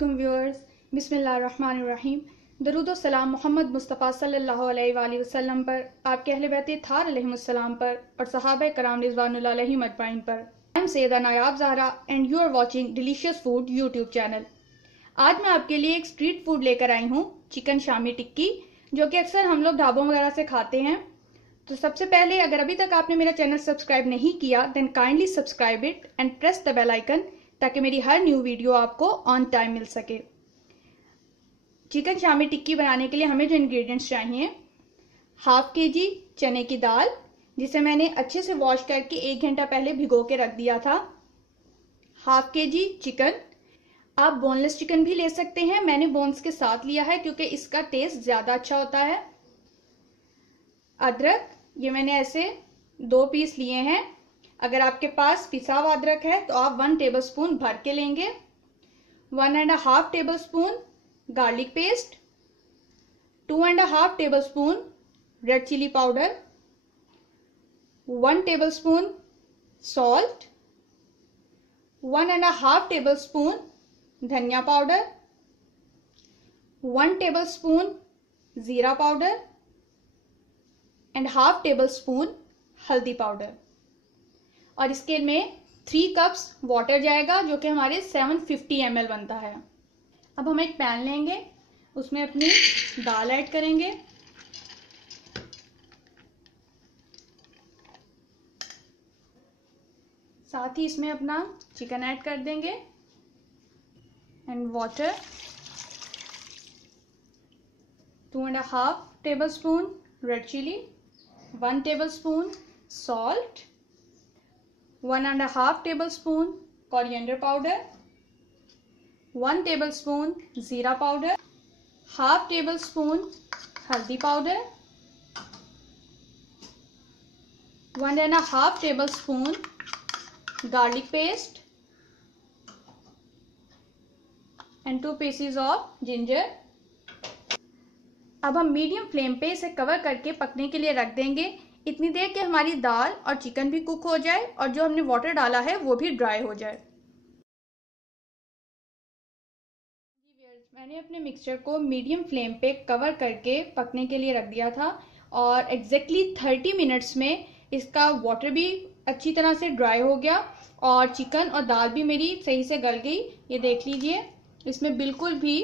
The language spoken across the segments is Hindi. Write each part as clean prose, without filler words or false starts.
अस्सलामुअलैकुम व्यूअर्स, बिस्मिल्लाहिर्रहमानिर्रहीम। दरूद व सलाम मोहम्मद मुस्तफ़ा सल्लल्लाहु अलैहि वसल्लम पर, आपके अहले बैत थार अलैहिस्सलाम पर और सहाबा कराम रिज़वानुल्लाह अलैहिम अजमाइन पर। I am Syeda Nayab Zahra and you are watching delicious food YouTube channel. आज मैं आपके लिए एक स्ट्रीट फूड लेकर आई हूँ, चिकन शामी टिक्की, जो कि अक्सर हम लोग ढाबों वगैरह से खाते हैं। तो सबसे पहले, अगर अभी तक आपने मेरा चैनल सब्सक्राइब नहीं किया then kindly subscribe it and press the bell icon, ताकि मेरी हर न्यू वीडियो आपको ऑन टाइम मिल सके। चिकन शामी टिक्की बनाने के लिए हमें जो इंग्रेडिएंट्स चाहिए, 1/2 kg चने की दाल, जिसे मैंने अच्छे से वॉश करके 1 घंटा पहले भिगो के रख दिया था। 1/2 kg चिकन, आप बोनलेस चिकन भी ले सकते हैं, मैंने बोन्स के साथ लिया है क्योंकि इसका टेस्ट ज्यादा अच्छा होता है। अदरक, ये मैंने ऐसे 2 पीस लिए हैं। अगर आपके पास पिसा हुआ अदरक है तो आप 1 टेबलस्पून भर के लेंगे। 1.5 tablespoon garlic paste, 2.5 tablespoon red chilli powder, 1 tablespoon salt, 1.5 tablespoon dhania powder, 1 tablespoon jeera powder and 1/2 tablespoon haldi powder. और इसके में 3 कप्स वाटर जाएगा, जो कि हमारे 750 ml बनता है। अब हम एक पैन लेंगे, उसमें अपनी दाल ऐड करेंगे, साथ ही इसमें अपना चिकन ऐड कर देंगे and water, 2.5 tablespoon red chilli, 1 tablespoon salt, 1.5 tablespoon coriander powder, 1 tablespoon jeera powder, 1/2 tablespoon haldi powder, 1.5 tablespoon garlic paste and 2 pieces of ginger. अब हम मीडियम फ्लेम पे इसे कवर करके पकने के लिए रख देंगे, इतनी देर कि हमारी दाल और चिकन भी कुक हो जाए और जो हमने वाटर डाला है वो भी ड्राई हो जाए। मैंने अपने मिक्सचर को मीडियम फ्लेम पे कवर करके पकने के लिए रख दिया था और एग्जैक्टली 30 मिनट्स में इसका वाटर भी अच्छी तरह से ड्राई हो गया और चिकन और दाल भी मेरी सही से गल गई। ये देख लीजिए, इसमें बिल्कुल भी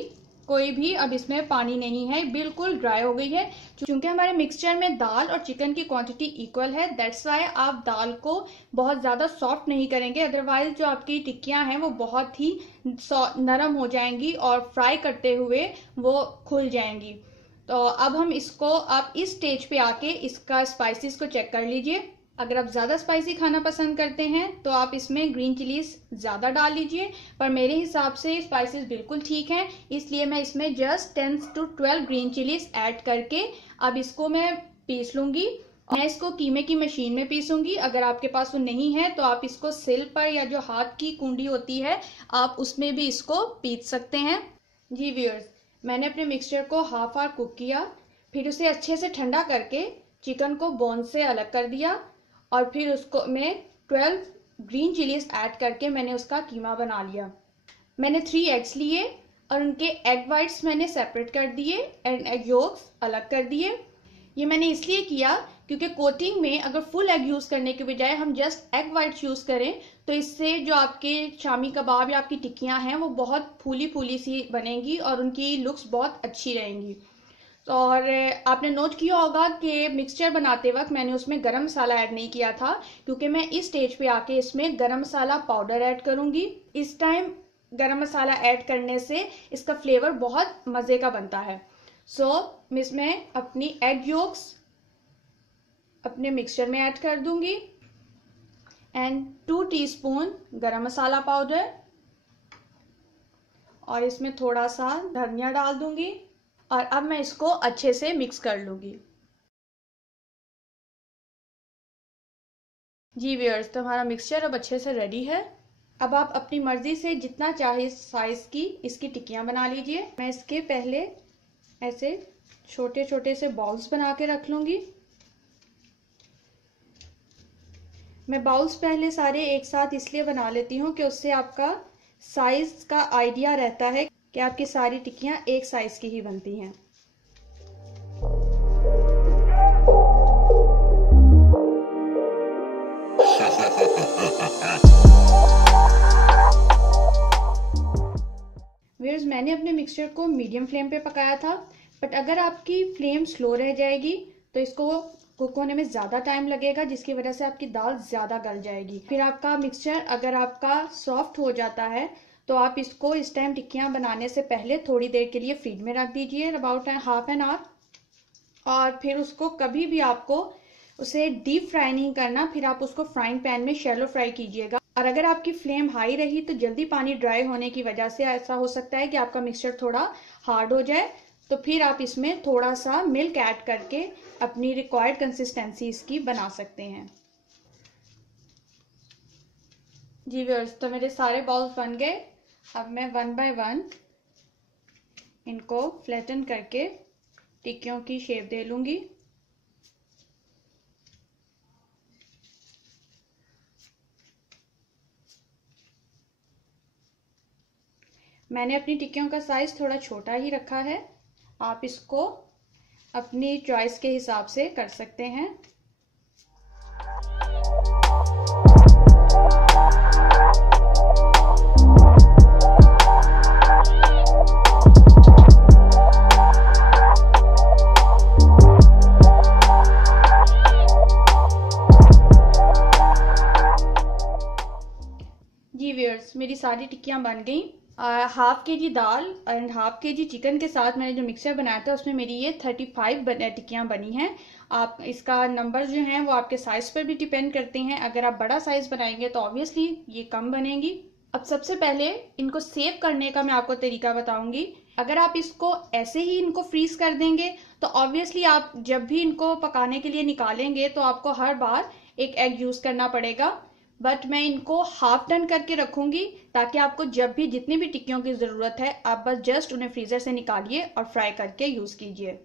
कोई भी अब इसमें पानी नहीं है, बिल्कुल ड्राई हो गई है। क्योंकि हमारे मिक्सचर में दाल और चिकन की क्वांटिटी इक्वल है, दैट्स वाई आप दाल को बहुत ज़्यादा सॉफ्ट नहीं करेंगे, अदरवाइज जो आपकी टिक्कियां हैं वो बहुत ही नरम हो जाएंगी और फ्राई करते हुए वो खुल जाएंगी। तो अब हम इसको, आप इस स्टेज पे आके इसका स्पाइसेस को चेक कर लीजिए। अगर आप ज़्यादा स्पाइसी खाना पसंद करते हैं तो आप इसमें ग्रीन चिलीज ज़्यादा डाल लीजिए, पर मेरे हिसाब से स्पाइसेस बिल्कुल ठीक हैं, इसलिए मैं इसमें जस्ट 10 से 12 ग्रीन चिलीज ऐड करके अब इसको मैं पीस लूँगी। मैं इसको कीमे की मशीन में पीसूंगी, अगर आपके पास वो नहीं है तो आप इसको सिल पर या जो हाथ की कुंडी होती है आप उसमें भी इसको पीस सकते हैं। जी व्यूअर्स, मैंने अपने मिक्सचर को हाफ आवर कुक किया, फिर उसे अच्छे से ठंडा करके चिकन को बोन से अलग कर दिया और फिर उसको मैं 12 ग्रीन चिलीज ऐड करके मैंने उसका कीमा बना लिया। मैंने 3 एग्स लिए और उनके एग वाइट्स मैंने सेपरेट कर दिए एंड एग योक्स अलग कर दिए। ये मैंने इसलिए किया क्योंकि कोटिंग में अगर फुल एग यूज करने के बजाय हम जस्ट एग वाइट्स यूज करें तो इससे जो आपके शामी कबाब या आपकी टिक्कियां हैं वो बहुत फूली फूली सी बनेंगी और उनकी लुक्स बहुत अच्छी रहेंगी। और आपने नोट किया होगा कि मिक्सचर बनाते वक्त मैंने उसमें गरम मसाला ऐड नहीं किया था, क्योंकि मैं इस स्टेज पे आके इसमें गरम मसाला पाउडर ऐड करूंगी। इस टाइम गरम मसाला ऐड करने से इसका फ्लेवर बहुत मज़े का बनता है। सो इसमें अपनी एग योक्स अपने मिक्सचर में ऐड कर दूंगी एंड 2 टीस्पून गरम मसाला पाउडर और इसमें थोड़ा सा धनिया डाल दूंगी और अब मैं इसको अच्छे से मिक्स कर लूंगी। जी व्यूअर्स, तो हमारा मिक्सचर अब अच्छे से रेडी है। अब आप अपनी मर्जी से जितना चाहे साइज की इसकी टिक्कियां बना लीजिए। मैं इसके पहले ऐसे छोटे छोटे से बॉल्स बना के रख लूंगी। मैं बाउल्स पहले सारे एक साथ इसलिए बना लेती हूँ कि उससे आपका साइज का आइडिया रहता है कि आपकी सारी टिक्कियाँ एक साइज की ही बनती हैं। व्यूअर्स, मैंने अपने मिक्सचर को मीडियम फ्लेम पे पकाया था, बट अगर आपकी फ्लेम स्लो रह जाएगी तो इसको कुक होने में ज़्यादा टाइम लगेगा, जिसकी वजह से आपकी दाल ज़्यादा गल जाएगी। फिर आपका मिक्सचर अगर आपका सॉफ्ट हो जाता है तो आप इसको इस टाइम टिक्कियाँ बनाने से पहले थोड़ी देर के लिए फ्रिज में रख दीजिए, अबाउट हाफ एन आवर। और फिर उसको कभी भी आपको उसे डीप फ्राई नहीं करना, फिर आप उसको फ्राइंग पैन में शैलो फ्राई कीजिएगा। और अगर आपकी फ्लेम हाई रही तो जल्दी पानी ड्राई होने की वजह से ऐसा हो सकता है कि आपका मिक्सचर थोड़ा हार्ड हो जाए, तो फिर आप इसमें थोड़ा सा मिल्क ऐड करके अपनी रिक्वायर्ड कंसिस्टेंसी इसकी बना सकते हैं। जी व्यूअर्स, तो मेरे सारे बॉल्स बन गए। अब मैं वन बाय वन इनको फ्लैटन करके टिक्कियों की शेप दे लूंगी। मैंने अपनी टिक्कियों का साइज थोड़ा छोटा ही रखा है, आप इसको अपनी चॉइस के हिसाब से कर सकते हैं। जी व्यूअर्स, मेरी सारी टिक्कियां बन गई। हाफ के जी दाल एंड हाफ के जी चिकन के साथ मैंने जो मिक्सचर बनाया था उसमें मेरी ये 35 टिक्कियां बनी हैं। आप इसका नंबर जो हैं वो आपके साइज पर भी डिपेंड करते हैं। अगर आप बड़ा साइज बनाएंगे तो ऑब्वियसली ये कम बनेंगी। अब सबसे पहले इनको सेव करने का मैं आपको तरीका बताऊंगी। अगर आप इसको ऐसे ही इनको फ्रीज कर देंगे तो ऑब्वियसली आप जब भी इनको पकाने के लिए निकालेंगे तो आपको हर बार एक एग यूज करना पड़ेगा। बट मैं इनको हाफ डन करके रखूंगी ताकि आपको जब भी जितनी भी टिक्कियों की ज़रूरत है आप बस जस्ट उन्हें फ्रीज़र से निकालिए और फ्राई करके यूज़ कीजिए।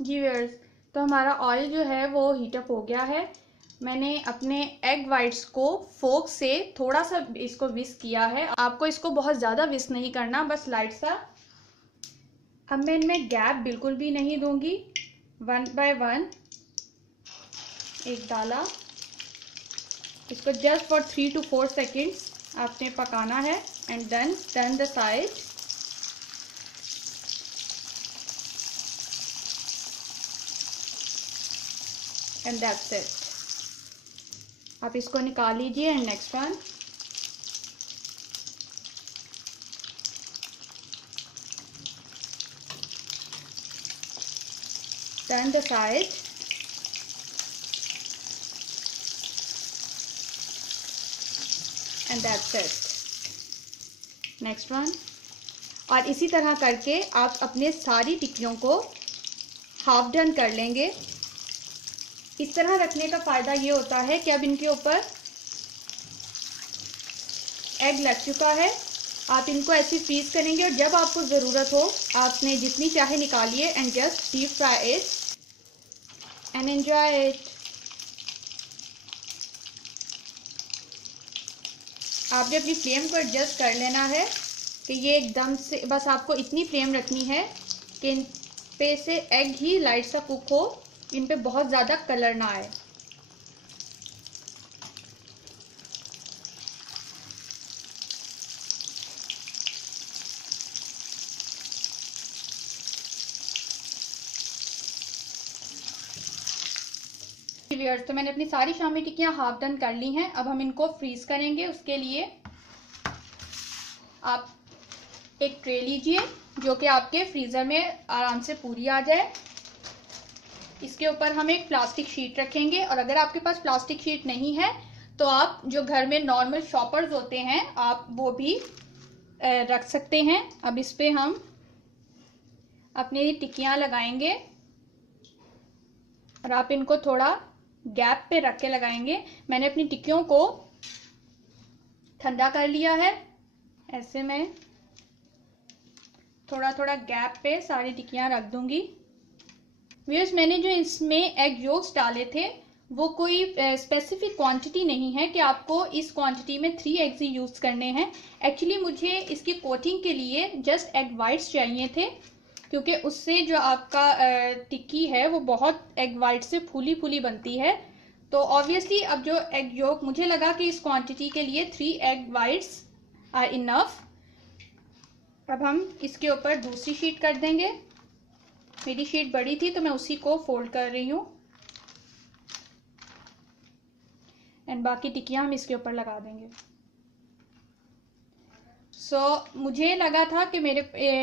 जी व्यूअर्स, तो हमारा ऑयल जो है वो हीटअप हो गया है। मैंने अपने एग वाइट्स को फोक से थोड़ा सा इसको विस्क किया है। आपको इसको बहुत ज़्यादा विस्क नहीं करना, बस लाइट सा। अब मैं इनमें गैप बिल्कुल भी नहीं दूंगी, वन बाय वन एक डाला। इसको जस्ट फॉर 3 to 4 सेकेंड्स आपने पकाना है and then turn the side. And that's it. आप इसको निकाल लीजिए and next one. Turn the side and that's it. Next one. और इसी तरह करके आप अपने सारी टिक्कियों को हाफ डन कर लेंगे। इस तरह रखने का फ़ायदा ये होता है कि अब इनके ऊपर एग लग चुका है। आप इनको ऐसे फ्रीज करेंगे और जब आपको ज़रूरत हो आपने जितनी चाहे निकालिए and just deep fry it and enjoy it. आपने अपनी फ्लेम को एडजस्ट कर लेना है कि ये एकदम से, बस आपको इतनी फ्लेम रखनी है कि इन पे से एग ही लाइट सा कुक हो, इन पे बहुत ज़्यादा कलर ना आए। तो मैंने अपनी सारी शामी टिक्कियां हाफ डन कर ली हैं। अब हम इनको फ्रीज करेंगे। उसके लिए आप एक ट्रे लीजिए जो कि आपके फ्रीजर में आराम से पूरी आ जाए। इसके ऊपर हम एक प्लास्टिक शीट रखेंगे और अगर आपके पास प्लास्टिक शीट नहीं है तो आप जो घर में नॉर्मल शॉपर्स होते हैं आप वो भी रख सकते हैं। अब इस पे हम अपनी टिक्कियां लगाएंगे और आप इनको थोड़ा गैप पे रख के लगाएंगे। मैंने अपनी टिक्कियों को ठंडा कर लिया है। ऐसे मैं थोड़ा थोड़ा गैप पे सारी टिक्कियां रख दूंगी। व्यूअर्स, मैंने जो इसमें एग योक्स डाले थे वो कोई स्पेसिफिक क्वांटिटी नहीं है कि आपको इस क्वांटिटी में 3 एग्स ही यूज़ करने हैं। एक्चुअली मुझे इसकी कोटिंग के लिए जस्ट एग वाइट्स चाहिए थे, क्योंकि उससे जो आपका टिक्की है वो बहुत एग वाइट से फूली फूली बनती है। तो ऑब्वियसली अब जो एग योक, मुझे लगा कि इस क्वांटिटी के लिए 3 एग वाइट्स आर इनफ। अब हम इसके ऊपर दूसरी शीट कर देंगे। मेरी शीट बड़ी थी तो मैं उसी को फोल्ड कर रही हूँ, एंड बाकी टिक्कियाँ हम इसके ऊपर लगा देंगे। मुझे लगा था कि मेरे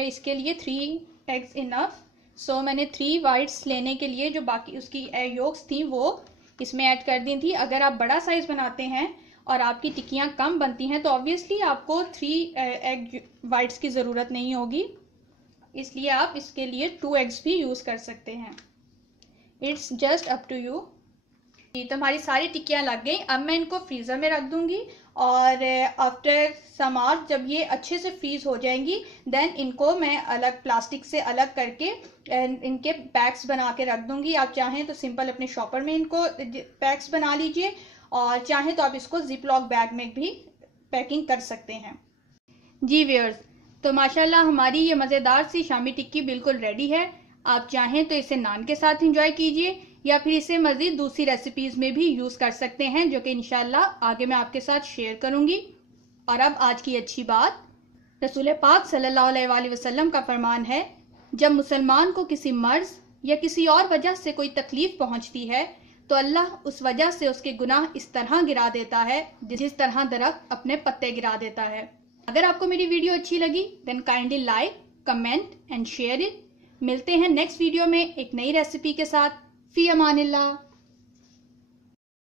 इसके लिए 3 एग्स इनफ। मैंने 3 वाइट्स लेने के लिए जो बाकी उसकी एग योक्स थी वो इसमें ऐड कर दी थी। अगर आप बड़ा साइज बनाते हैं और आपकी टिक्कियाँ कम बनती हैं तो ऑब्वियसली आपको 3 एग वाइट्स की ज़रूरत नहीं होगी, इसलिए आप इसके लिए 2 एग्स भी यूज़ कर सकते हैं। It's just up to you. तो हमारी सारी टिक्कियाँ लग गई। अब मैं इनको फ्रीज़र में रख दूंगी और आफ्टर सम आवर जब ये अच्छे से फ्रीज हो जाएंगी देन इनको मैं अलग प्लास्टिक से अलग करके इनके पैक्स बना के रख दूंगी। आप चाहें तो सिंपल अपने शॉपर में इनको पैक्स बना लीजिए और चाहें तो आप इसको जिप लॉक बैग में भी पैकिंग कर सकते हैं। जी व्यूअर्स, तो माशाल्लाह हमारी ये मज़ेदार सी शामी टिक्की बिल्कुल रेडी है। आप चाहें तो इसे नान के साथ एंजॉय कीजिए या फिर इसे मज़ीद दूसरी रेसिपीज़ में भी यूज़ कर सकते हैं, जो कि इंशाल्लाह आगे मैं आपके साथ शेयर करूंगी। और अब आज की अच्छी बात, रसूल पाक सल्लल्लाहु अलैहि वसल्लम का फरमान है, जब मुसलमान को किसी मर्ज या किसी और वजह से कोई तकलीफ पहुंचती है तो अल्लाह उस वजह से उसके गुनाह इस तरह गिरा देता है जिस तरह दरख्त अपने पत्ते गिरा देता है। अगर आपको मेरी वीडियो अच्छी लगी then kindly like, comment and share it. मिलते हैं नेक्स्ट वीडियो में एक नई रेसिपी के साथ। फी अमानिल्लाह।